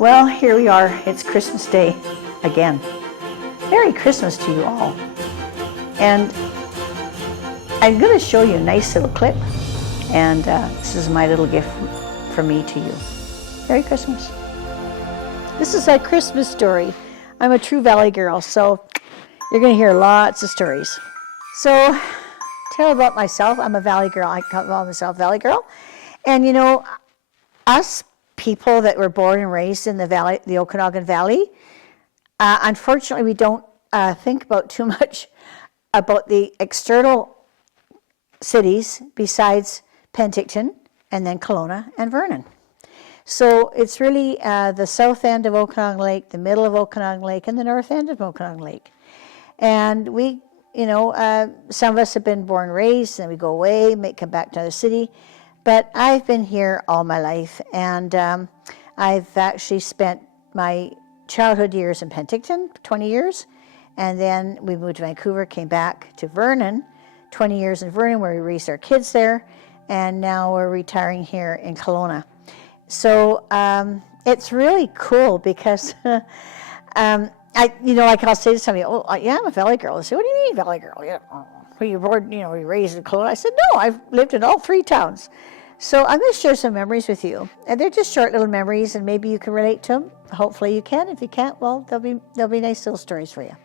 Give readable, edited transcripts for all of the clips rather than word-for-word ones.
Well, here we are. It's Christmas Day again. Merry Christmas to you all. And I'm going to show you a nice little clip. And this is my little gift from me to you. Merry Christmas. This is a Christmas story. I'm a true Valley girl, so you're going to hear lots of stories. So, tell about myself. I'm a Valley girl. I call myself Valley girl. And you know, us people that were born and raised in the valley, the Okanagan Valley, unfortunately, we don't think about too much about the external cities besides Penticton and then Kelowna and Vernon. So it's really the south end of Okanagan Lake, the middle of Okanagan Lake, and the north end of Okanagan Lake. And we, you know, some of us have been born and raised, and we go away, come back to another city. But I've been here all my life, and I've actually spent my childhood years in Penticton, 20 years, and then we moved to Vancouver, came back to Vernon, 20 years in Vernon, where we raised our kids there, and now we're retiring here in Kelowna. So it's really cool because, like I'll say to somebody, oh, yeah, I'm a Valley girl. They say, what do you mean Valley girl? Yeah. Were you born, you know, were you raised in Kelowna? I said, no, I've lived in all three towns. So I'm going to share some memories with you. And they're just short little memories, and maybe you can relate to them. Hopefully you can. If you can't, well, they'll be nice little stories for you.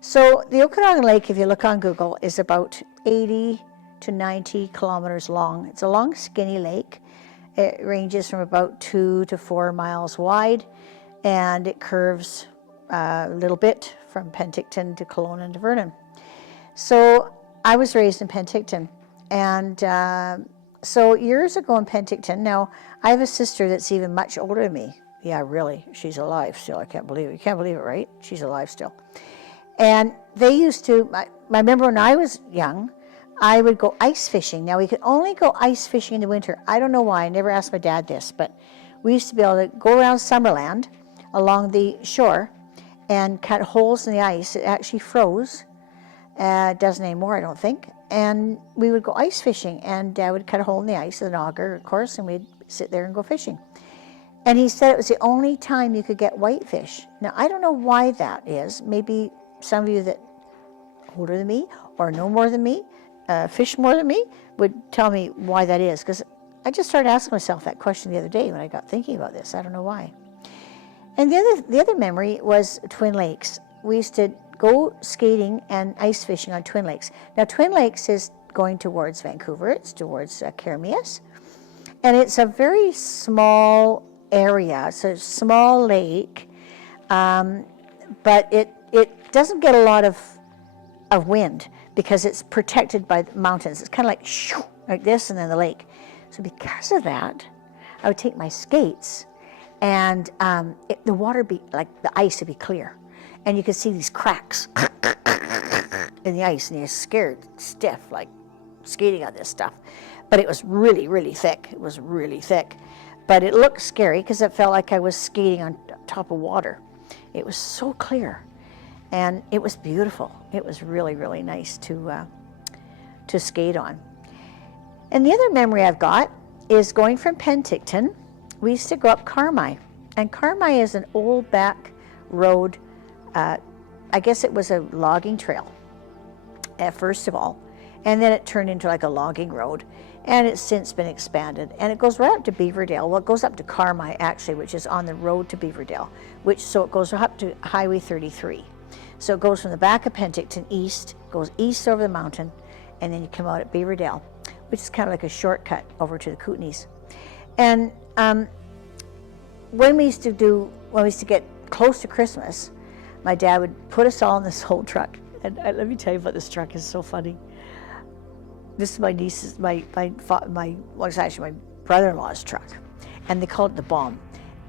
So the Okanagan Lake, if you look on Google, is about 80 to 90 kilometers long. It's a long, skinny lake. It ranges from about 2 to 4 miles wide, and it curves a little bit from Penticton to Kelowna and to Vernon. So I was raised in Penticton, and so years ago in Penticton, now I have a sister that's even much older than me. Yeah, really, she's alive still. I can't believe it. You can't believe it, right? She's alive still. And they used to, I remember when I was young, I would go ice fishing. Now we could only go ice fishing in the winter. I don't know why, I never asked my dad this, but we used to be able to go around Summerland along the shore and cut holes in the ice. It actually froze. It doesn't anymore, I don't think. And we would go ice fishing, and Dad would cut a hole in the ice with an auger, of course, and we'd sit there and go fishing. And he said it was the only time you could get whitefish. Now, I don't know why that is. Maybe some of you that are older than me or know more than me, fish more than me, would tell me why that is. Because I just started asking myself that question the other day when I got thinking about this. I don't know why. And the other memory was Twin Lakes. We used to go skating and ice fishing on Twin Lakes. Now, Twin Lakes is going towards Vancouver. It's towards Kermias. And it's a very small area. It's a small lake, but it doesn't get a lot of wind because it's protected by the mountains. It's kind of like shoo, like this, and then the lake. So because of that, I would take my skates, and the water be like the ice would be clear. And you could see these cracks in the ice, and you're scared stiff, like skating on this stuff. But it was really, really thick. It was really thick. But it looked scary because it felt like I was skating on top of water. It was so clear, and it was beautiful. It was really, really nice to skate on. And the other memory I've got is going from Penticton. We used to go up Carmi, and Carmi is an old back road. I guess it was a logging trail, first of all, and then it turned into like a logging road, and it's since been expanded, and it goes right up to Beaverdale. Well, it goes up to Carmi, actually, which is on the road to Beaverdale, so it goes up to Highway 33. So it goes from the back of Penticton east, goes east over the mountain, and then you come out at Beaverdale, which is kind of like a shortcut over to the Kootenays. And when we used to get close to Christmas, my dad would put us all in this whole truck. And let me tell you about this truck. It's so funny. This is my niece's, it's actually my brother-in-law's truck. And they called it the bomb.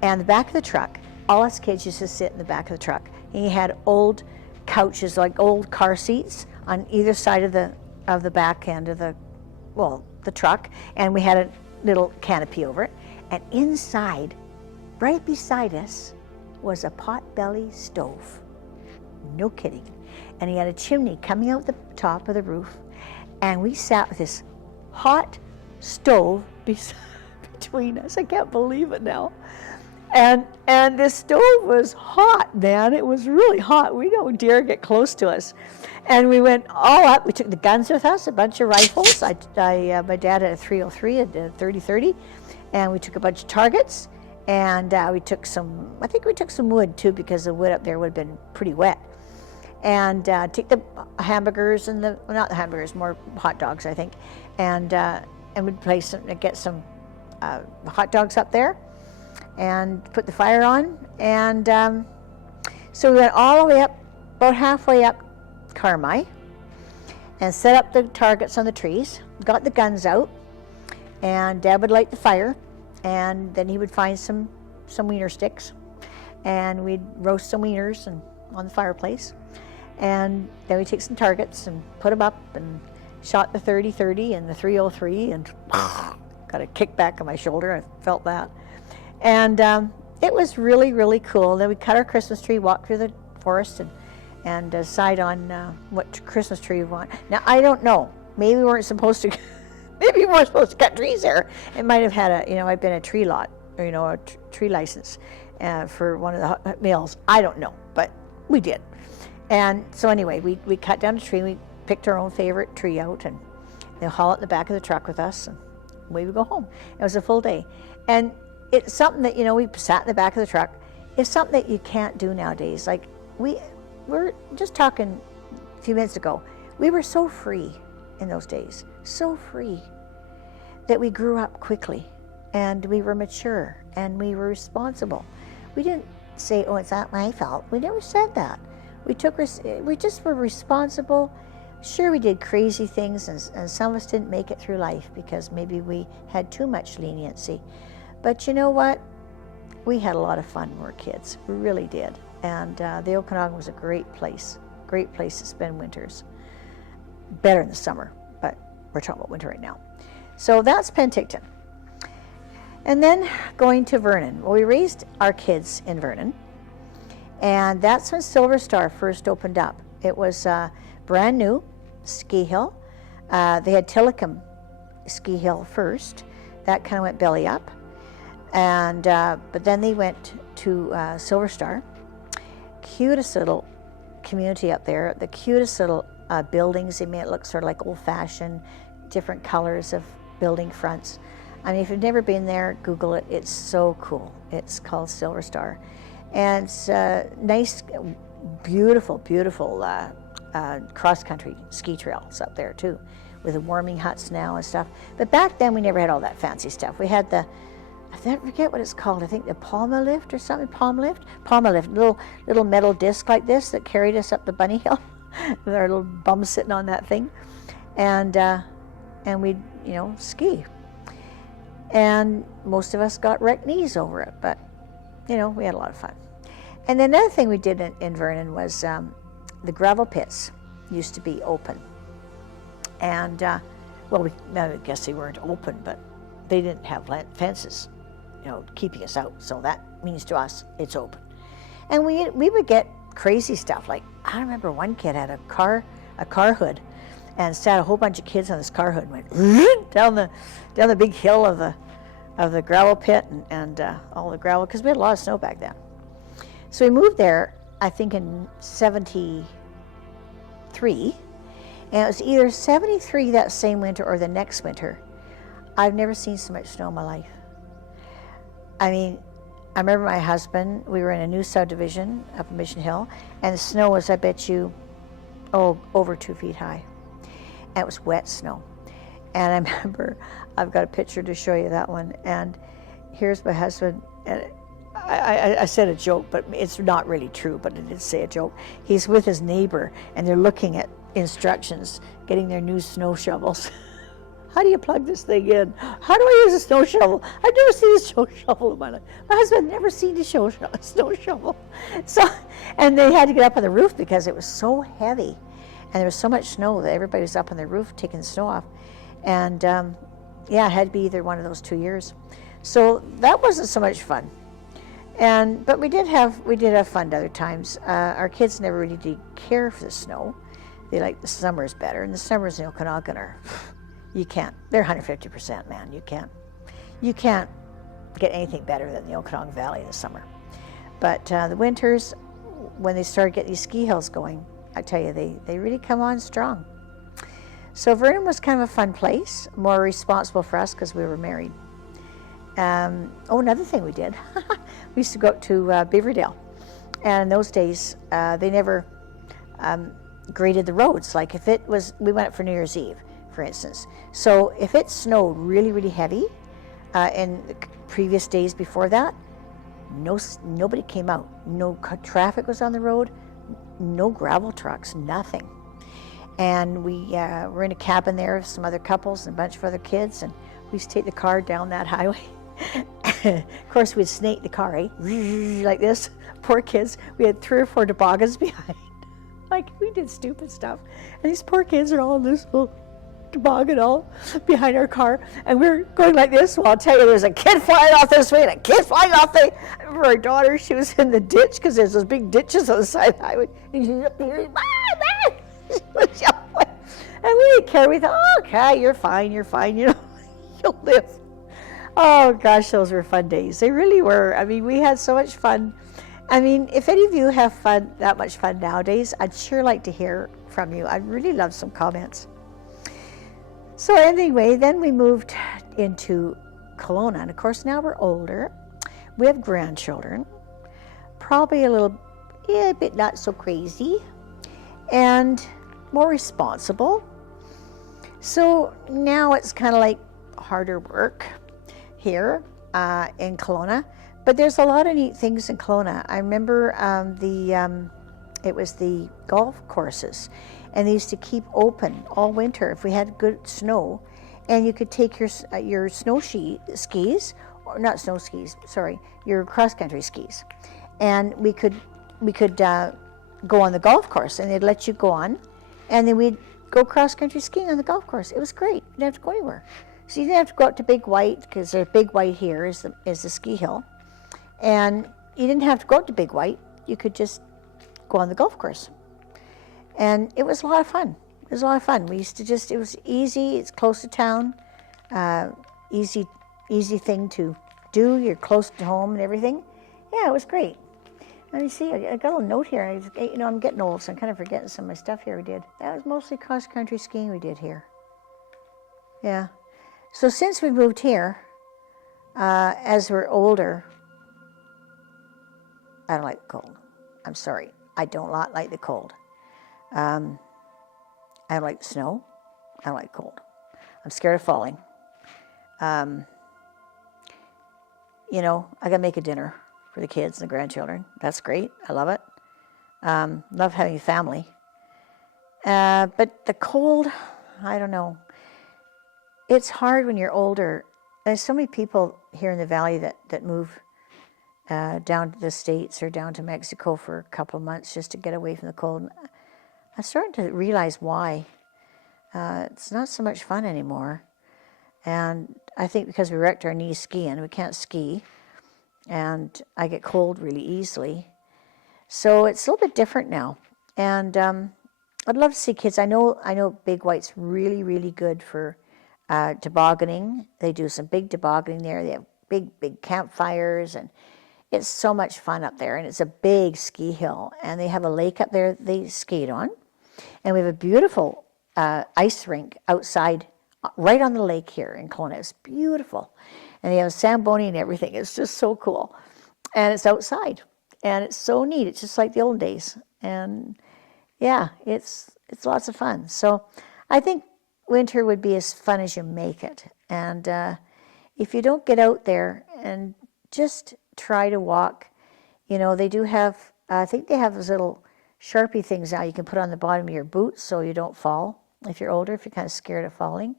And the back of the truck, all us kids used to sit in the back of the truck. And he had old couches, like old car seats on either side of the back end of the truck. And we had a little canopy over it. And inside, right beside us, was a pot-belly stove. No kidding. And he had a chimney coming out the top of the roof, and we sat with this hot stove between us. I can't believe it now. And the stove was hot, man. It was really hot. We don't dare get close to us. And we went all up. We took the guns with us, a bunch of rifles. My dad had a 303 and a 30-30. And we took a bunch of targets. And we took some, I think we took some wood too, because the wood up there would have been pretty wet. And take the hamburgers and not the hamburgers, more hot dogs, I think. And we'd get some hot dogs up there and put the fire on. And so we went all the way up, about halfway up Carmi, and set up the targets on the trees, got the guns out, and Dad would light the fire, and then he would find some wiener sticks, and we'd roast some wieners on the fireplace. And then we'd take some targets and put them up and shot the 30-30 and the 303, and got a kickback on my shoulder. I felt that. And it was really, really cool. Then we cut our Christmas tree, walked through the forest, and decide on what Christmas tree we want. Now, I don't know. Maybe we weren't supposed to. Maybe we weren't supposed to cut trees there. It might have had I've been a tree lot, or a tree license for one of the mills. I don't know, but we did. And so anyway, we cut down a tree. We picked our own favorite tree out, and they haul it in the back of the truck with us, and we would go home. It was a full day. And it's something that, we sat in the back of the truck. It's something that you can't do nowadays. Like, we're just talking a few minutes ago. We were so free in those days, so free, that we grew up quickly, and we were mature, and we were responsible. We didn't say, oh, it's not my fault. We never said that. We just were responsible. Sure, we did crazy things, and some of us didn't make it through life because maybe we had too much leniency. But you know what? We had a lot of fun when we were kids. We really did. And the Okanagan was a great place to spend winters. Better in the summer, but we're talking about winter right now. So that's Penticton. And then going to Vernon. Well, we raised our kids in Vernon, and that's when Silver Star first opened up. It was brand new ski hill. They had Tillicum ski hill first. That kind of went belly up. And but then they went to Silver Star. Cutest little community up there. The cutest little buildings. They made it look sort of like old-fashioned, different colors of building fronts. I mean, if you've never been there, Google it. It's so cool. It's called Silver Star. And it's nice, beautiful, beautiful cross-country ski trails up there, too, with the warming huts now and stuff. But back then, we never had all that fancy stuff. We had I forget what it's called. I think the Palma lift or something. Palma lift. Little metal disc like this that carried us up the bunny hill with our little bums sitting on that thing, and we'd ski. And most of us got wrecked knees over it, but we had a lot of fun. And then another thing we did in Vernon was the gravel pits used to be open, and I guess they weren't open, but they didn't have fences, keeping us out. So that means to us it's open. And we would get crazy stuff. Like, I remember one kid had a car hood, and sat a whole bunch of kids on this car hood and went down the big hill of the gravel pit and all the gravel, because we had a lot of snow back then. So we moved there, I think in 73, and it was either 73 that same winter or the next winter. I've never seen so much snow in my life. I mean, I remember my husband, we were in a new subdivision up in Mission Hill, and the snow was, I bet you, over 2 feet high. And it was wet snow. And I remember, I've got a picture to show you that one, and here's my husband, and I said a joke, but it's not really true, but I did say a joke. He's with his neighbor, and they're looking at instructions, getting their new snow shovels. How do you plug this thing in? How do I use a snow shovel? I've never seen a snow shovel in my life. My husband had never seen a snow shovel. So, and they had to get up on the roof because it was so heavy. And there was so much snow that everybody was up on the roof taking the snow off. And it had to be either one of those 2 years. So that wasn't so much fun. But we did have fun at other times. Our kids never really did care for the snow. They liked the summers better. And the summers in Okanagan are... You can't. They're 150%, man. You can't get anything better than the Okanagan Valley this summer. But the winters, when they start getting these ski hills going, I tell you, they really come on strong. So Vernon was kind of a fun place, more responsible for us because we were married. Another thing we did, we used to go up to Beaverdale. And in those days, they never graded the roads. Like if it was, we went for New Year's Eve, for instance. So if it snowed really, really heavy in the previous days before that, nobody came out. No traffic was on the road, no gravel trucks, nothing. And we were in a cabin there with some other couples and a bunch of other kids, and we used to take the car down that highway. Of course, we'd snake the car, eh? Like this. Poor kids. We had 3 or 4 toboggans behind. Like, we did stupid stuff. And these poor kids are all in this little toboggan all behind our car. And we're going like this. Well, I'll tell you, there's a kid flying off this way and a kid flying off the... I remember our daughter, she was in the ditch because there's those big ditches on the side of the highway. And she's up here, Mom! She was yelling. And we didn't care. We thought, oh, okay, you're fine, you know, you'll live. Oh, gosh, those were fun days. They really were. I mean, we had so much fun. I mean, if any of you have fun, that much fun nowadays, I'd sure like to hear from you. I'd really love some comments. So anyway, then we moved into Kelowna. And of course, now we're older. We have grandchildren. Probably a bit not so crazy. And more responsible. So now it's kind of like harder work here in Kelowna, but there's a lot of neat things in Kelowna. I remember it was the golf courses, and they used to keep open all winter if we had good snow, and you could take your skis, or not snow skis, sorry, your cross-country skis, and we could go on the golf course, and they'd let you go on, and then we'd go cross-country skiing on the golf course. It was great. You didn't have to go anywhere. So you didn't have to go up to Big White, because there's Big White here is the ski hill. And you didn't have to go up to Big White. You could just go on the golf course. And it was a lot of fun. It was a lot of fun. We used to it was easy. It's close to town. Easy thing to do. You're close to home and everything. Yeah, it was great. Let me see. I got a little note here. I'm getting old, so I'm kind of forgetting some of my stuff here we did. That was mostly cross-country skiing we did here. Yeah. So since we moved here, as we're older, I don't like the cold. I'm sorry. I don't like the cold. I don't like the snow. I don't like the cold. I'm scared of falling. I gotta make a dinner for the kids and the grandchildren. That's great. I love it. Love having a family. But the cold, I don't know. It's hard when you're older. There's so many people here in the valley that move down to the States or down to Mexico for a couple of months just to get away from the cold. I'm starting to realize why. It's not so much fun anymore. And I think because we wrecked our knees skiing, we can't ski. And I get cold really easily. So it's a little bit different now. And I'd love to see kids. I know Big White's really, really good for tobogganing. They do some big tobogganing there. They have big campfires, and it's so much fun up there. And it's a big ski hill, and they have a lake up there they skate on. And we have a beautiful ice rink outside, right on the lake here in Kelowna. It's beautiful. And they have a Zamboni and everything. It's just so cool. And it's outside. And it's so neat. It's just like the old days. And yeah, it's lots of fun. So I think winter would be as fun as you make it. And if you don't get out there and just try to walk, they do have, I think they have those little Sharpie things now you can put on the bottom of your boots so you don't fall if you're older, if you're kind of scared of falling.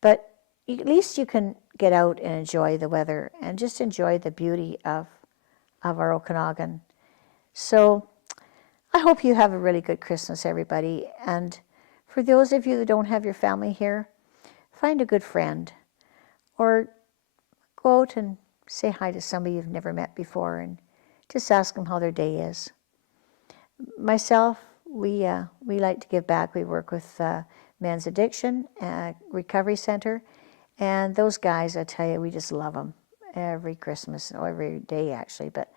But at least you can get out and enjoy the weather and just enjoy the beauty of our Okanagan. So I hope you have a really good Christmas, everybody. And for those of you that don't have your family here, find a good friend or go out and say hi to somebody you've never met before and just ask them how their day is. Myself, we like to give back. We work with Men's Addiction Recovery Center, and those guys, I tell you, we just love them. every Christmas, or every day actually, but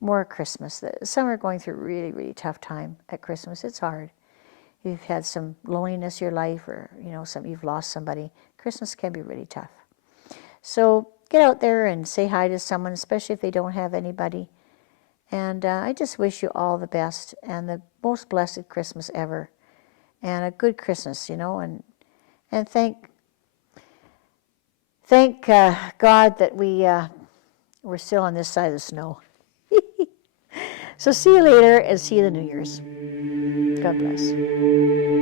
more Christmas. Some are going through a really, really tough time at Christmas. It's hard. You've had some loneliness in your life, or you've lost somebody. Christmas can be really tough. So get out there and say hi to someone, especially if they don't have anybody. And I just wish you all the best and the most blessed Christmas ever, and a good Christmas, and thank God that we're still on this side of the snow. So see you later, and see you the New Year's. God bless.